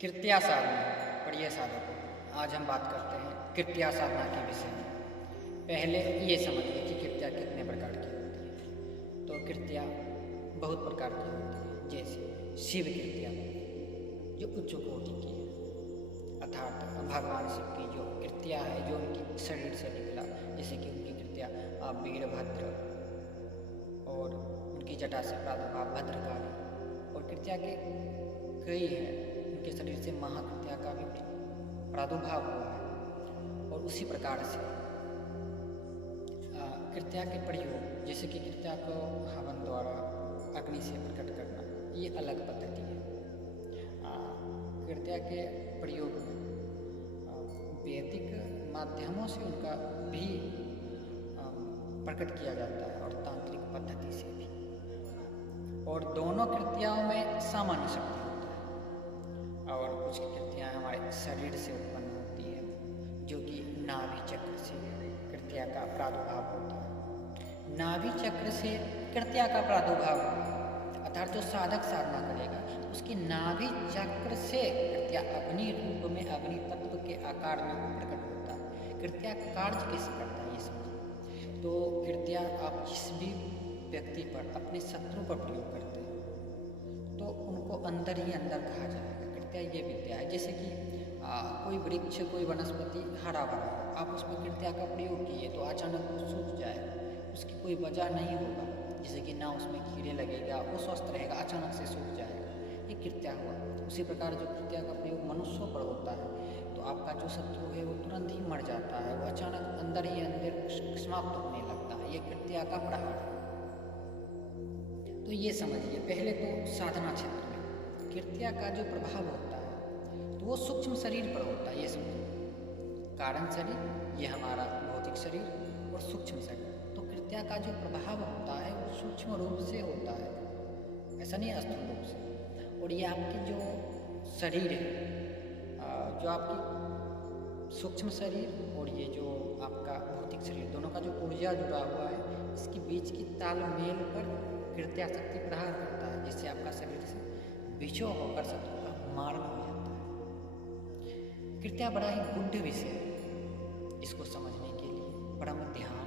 कृत्या साधना। प्रिय साधकों, आज हम बात करते हैं कृत्या साधना के विषय में। पहले ये समझिए कि कृत्या कितने प्रकार की होती है। तो कृत्या बहुत प्रकार की होती है, जैसे शिव कृत्या जो उच्च कोटि की है, अर्थात भगवान शिव की जो कृत्या है जो उनके शरीर से निकला, जैसे कि उनकी कृत्या वीरभद्र और उनकी जटा से प्रादुर्भाव भद्रकाली, और कृत्या के कई है, उनके शरीर से महाकृत्या का भी प्रादुर्भाव हुआ है। और उसी प्रकार से कृत्या के प्रयोग, जैसे कि कृत्या को हवन द्वारा अग्नि से प्रकट करना, ये अलग पद्धति है। कृत्या के प्रयोग में वैदिक माध्यमों से उनका भी प्रकट किया जाता है और तांत्रिक पद्धति से भी। और दोनों कृत्याओं में सामान्य शक्ति होता है, और कुछ कृत्याएँ हमारे शरीर से उत्पन्न होती है, जो कि नाभि चक्र से कृत्या का प्रादुर्भाव होता है। नाभि चक्र से कृत्या का प्रादुर्भाव, अर्थात जो साधक साधना करेगा उसकी नाभि चक्र से कृत्या अग्नि रूप में, अग्नि तत्व के आकार में प्रकट होता है। कृत्या कार्य कैसे करता है ये समझिए। तो कृत्या आप जिस भी व्यक्ति पर, अपने शत्रु पर प्रयोग करते हैं तो उनको अंदर ही अंदर खा जाएगा। कृत्या ये विद्या है, जैसे कि कोई वृक्ष, कोई वनस्पति हरा भरा, आप उसमें कृत्या का प्रयोग किए तो अचानक वो सूख जाएगा, उसकी कोई वजह नहीं होगा, जैसे कि ना उसमें कीड़े लगेगा, वो स्वस्थ रहेगा, अचानक से सूख जाएगा, ये कृत्या हुआ। उसी प्रकार जो कृत्या का प्रयोग मनुष्यों पर होता है, तो आपका जो शत्रु है वो तुरंत ही मर जाता है, वो अचानक अंदर ही अंदर समाप्त होने लगता है, ये कृत्या का प्रहार है। तो ये समझिए, पहले तो साधना क्षेत्र में कृत्या का जो प्रभाव होता है तो वो सूक्ष्म शरीर पर होता है, ये समझिए। कारण शरीर ये हमारा भौतिक शरीर, और सूक्ष्म शरीर, तो कृत्या का जो प्रभाव होता है वो सूक्ष्म रूप से होता है, ऐसा नहीं स्थूल रूप से। और ये आपकी जो शरीर है, जो आपकी सूक्ष्म शरीर और ये जो आपका भौतिक शरीर, दोनों का जो ऊर्जा जुड़ा हुआ है, इसके बीच की तालमेल पर कृत्या शक्ति प्रहार करता है, जिससे आपका शरीर से बिछो होकर शत्रु का मारण हो जाता है। कृत्या बड़ा ही गूढ़ विषय है, इसको समझने के लिए ब्रह्म ध्यान,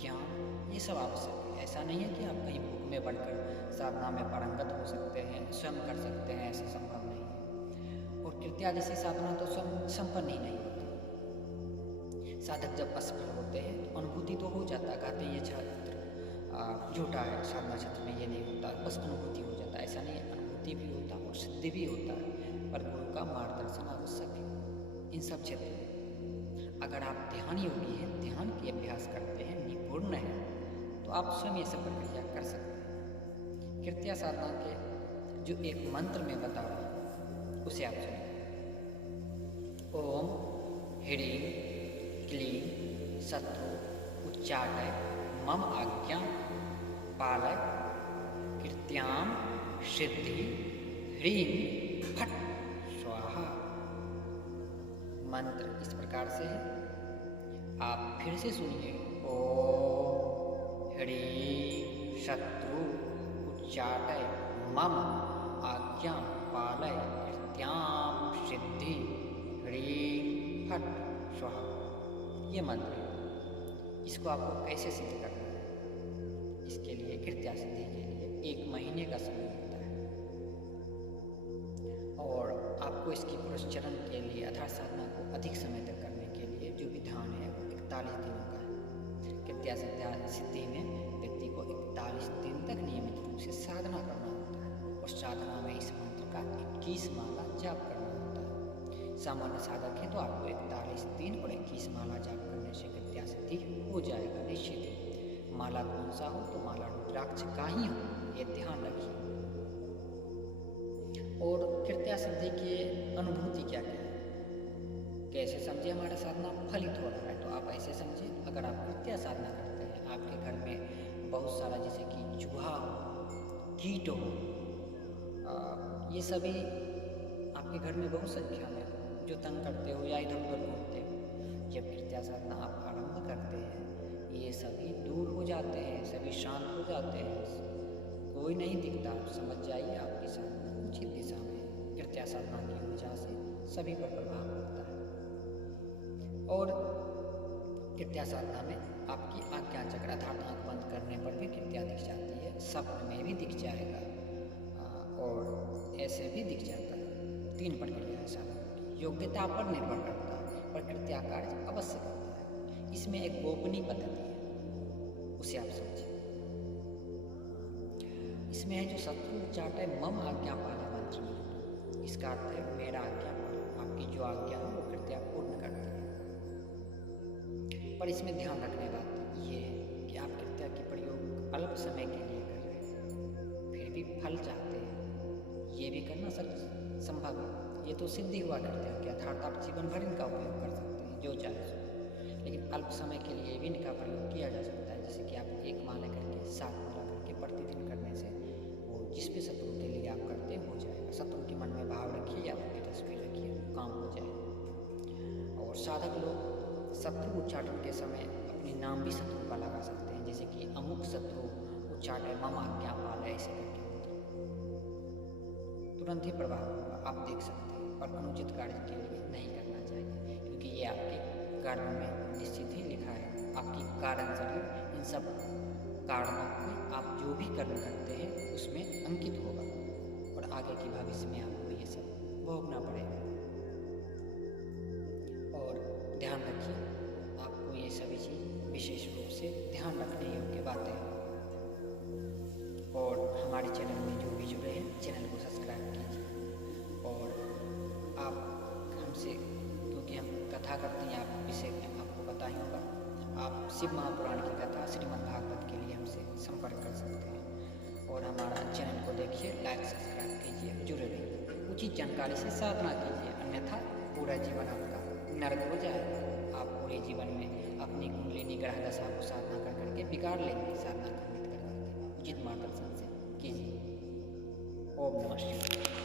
ज्ञान, ये सब आवश्यक है। ऐसा नहीं है कि आप कहीं बुक में पढ़कर साधना में पारंगत हो सकते हैं, स्वयं कर सकते हैं, ऐसा संभव नहीं है। और कृत्या जैसी साधना तो स्वयं संपन्न ही नहीं होती। साधक जब असफल होते हैं तो अनुभूति तो हो जाता है, कहते हैं ये छात्र झूठा है, साधना क्षेत्र में ये नहीं होता, बस अनुभूति हो जाता है, ऐसा नहीं है, अनुभूति भी होता है और सिद्धि भी होता है, पर गुरु का मार्गदर्शन आवश्यक है इन सब क्षेत्रों में। अगर आप ध्यान योगी हैं, ध्यान के अभ्यास करते हैं, निपुण हैं, तो आप स्वयं ये सब प्रक्रिया कर सकते हैं। कृत्या साधना के जो एक मंत्र में बता रहा हूँ उसे आप सुनिए। ओम ह्रीं क्लीं शत्रु उच्चाटय मम आज्ञा पालय कृत्याम सिद्धि ह्रीं फट स्वाहा। मंत्र इस प्रकार से है, आप फिर से सुनिए। ओम ह्रीं शत्रु उच्चाटय मम आज्ञा पालय कृत्याम सिद्धि ह्रीं फट स्वाहा। ये मंत्र है, इसको आपको कैसे सिद्ध करना है, इसके लिए कृत्या सिद्धि के लिए 1 महीने का समय लगता है। और आपको इसकी पुरस्चरण के लिए, अर्थात साधना को अधिक समय तक करने के लिए जो विधान है वो 41 दिनों का है। कृत्या सिद्धि में व्यक्ति को 41 दिन तक नियमित रूप से साधना करना होता है, और साधना में इस मंत्र का 21 माला जाप करना होता है। सामान्य साधक है तो आपको 41 दिन और 21 माला जाप करने से कृत्या सिद्धि हो जाएगा निश्चित ही। माला कौन सा हो, तो माला रुद्राक्ष का ही हो, ये ध्यान रखिए। और कृत्या सिद्धि की अनुभूति क्या क्या है, कैसे समझे हमारा साधना फलित हो रहा है, तो आप ऐसे समझे। अगर आप कृत्या साधना करते हैं, आपके घर में बहुत सारा, जैसे कि चूहा हो, कीट हो, ये सभी आपके घर में बहुत संख्या में जो तंग करते हो या इधर उधर घूमते हो, जब कृत्या साधना आप आरंभ करते हैं ये सभी दूर हो जाते हैं, सभी शांत हो जाते हैं, कोई नहीं दिखता। समझ जाइए आपकी साधना उचित दिशा में कृत्या साधना की वजह से सभी पर प्रभाव पड़ता है। और कृत्या साधना में आपकी आज्ञा चक्र अर्थात आँख बंद करने पर भी कृत्या दिख जाती है, स्वप्न में भी दिख जाएगा और ऐसे भी दिख जाता है। 3 प्रक्रिया है साधना की, योग्यता पर निर्भर करता है पर कृत्या कार्य अवश्य करता है। इसमें एक गोपनीय पद्धति है, उसे आप समझिए। इसमें है जो शत्रु चाटे मम आज्ञा पाले मंत्र में, इसका अर्थ है मेरा आज्ञा पाले, आपकी जो आज्ञा है वो कृत्या पूर्ण करती है। पर इसमें ध्यान रखने बात ये है कि आप कृत्या की प्रयोग अल्प समय के लिए कर रहे हैं, फिर भी फल चाहते हैं, ये भी करना संभव है। ये तो सिद्धि हुआ कृत्या कि अर्थात आप जीवन भर इनका उपयोग कर सकते हैं जो चाहे सो, लेकिन अल्प समय के लिए भी इनका प्रयोग किया जा सकता है। जैसे कि आप 1 माला करके 7 माला करके प्रतिदिन करने से वो जिस भी शत्रु के लिए आप करते हैं हो जाएगा। शत्रु के मन में भाव रखिए या उनकी तस्वीर रखिए, काम हो जाए। और साधक लोग शत्रु उच्चाटन के समय अपने नाम भी शत्रु का लगा सकते हैं, जैसे कि अमुक शत्रु उच्चाटे मम आज्ञा पाले, ऐसे करके तुरंत ही प्रभाव होगा, आप देख सकते हैं। और अनुचित कार्य के लिए नहीं करना चाहिए, क्योंकि ये आपके कारणों में निश्चित ही लिखा है। आपकी कारण जरूर इन सब कारणों में आप जो भी कर्म करते हैं उसमें अंकित होगा और आगे की भविष्य में आपको ये सब भोगना पड़ेगा। और ध्यान रखिए, आपको ये सभी चीज़ विशेष रूप से ध्यान रखने योग्य बातें हैं। और हमारे चैनल में जो भी जुड़े हैं चैनल को सब्सक्राइब कीजिए। और आप हमसे, क्योंकि हम कथा करते हैं, आप विषय में आपको पता ही होगा, आप शिव महापुराण की कथा श्रीमद् भागवत के लिए हमसे संपर्क कर सकते हैं। और हमारा चैनल को देखिए, लाइक सब्सक्राइब कीजिए, जुड़े रहिए, उचित जानकारी से साधना कीजिए, अन्यथा पूरा जीवन आपका नरक हो जाएगा। आप पूरे जीवन में अपनी कुंडलिनी ग्रह दशा को साधना कर करके बिगाड़ लेंगे। साधना करते उचित मार्गदर्शन से कीजिए। ओम नमः शिवाय।